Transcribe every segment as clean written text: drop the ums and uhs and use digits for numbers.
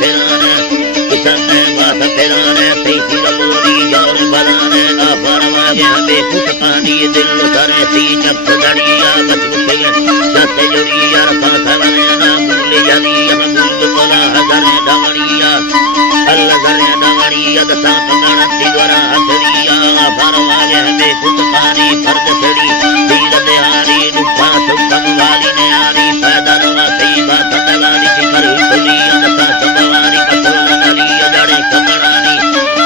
फिराने किसने बात फिराने सही रबूरी जोर बनाने आफरवा गया बेकुत पानी दिल करे सी चप दड़िया बच के दस जुड़िया रखा बने ना भूल जानी हम भूल बोला हजरे दमड़िया अल्लाह करे दमड़िया दसा पंगड़ा तिगरा हसरिया आफरवा गया बेकुत पानी फर्द सड़ी दिल देहारी नुपा सुकम वाली ने आरी पैदरवा सही बात दलानी शिखर खुलिया दसा संवारी पतोला दलिया जड़े कमड़ानी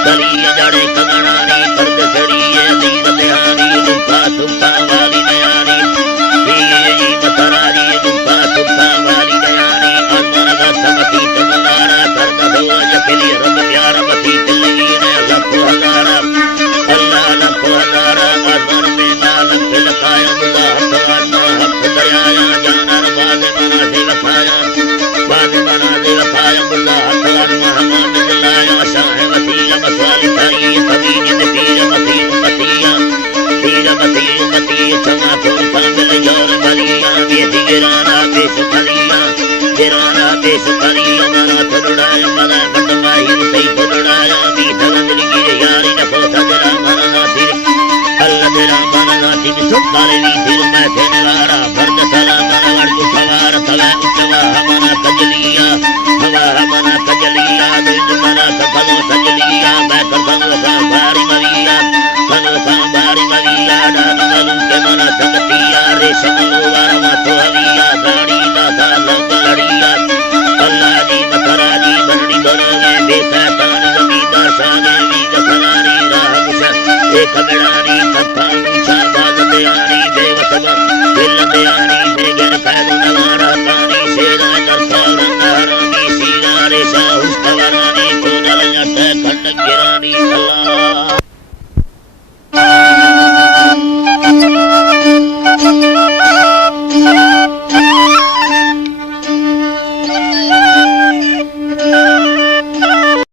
दलिया जड़े कमड़ानी फर्द सड़ी दिल देहारी नुपा सुकम वाली ने आरी ये मसरारी नुपा सुकम वाली ने आरी अमर का समती तुम्हारा दर्द हुआ जखली रब प्यार मती दिल्ली ने लखो हजारा अल्लाह लखो हजारा अमर में मालक लखाया अल्लाह तआला हक दयाया जानर बाज़ मना से लखाया बाज़ मना से लखाया अल्लाह तआला मोहम्मद दिलाया शाह वसीला मसाली ताई कबीर ने पीर मती मतिया क्षमा तुम कामिल यार बलिया ये गिराना पेश फलिया मना तुड़ाया मना बंडवाई सही तुड़ाया मी धरंदली की यारी न पोसा तेरा मना फिर अल्लाह तेरा मना फिर सुखारे वी फिर मैं तेरा फर्द सलाम मना वर्द सवार सवा उचवा मना कजलिया हवा मना कजलिया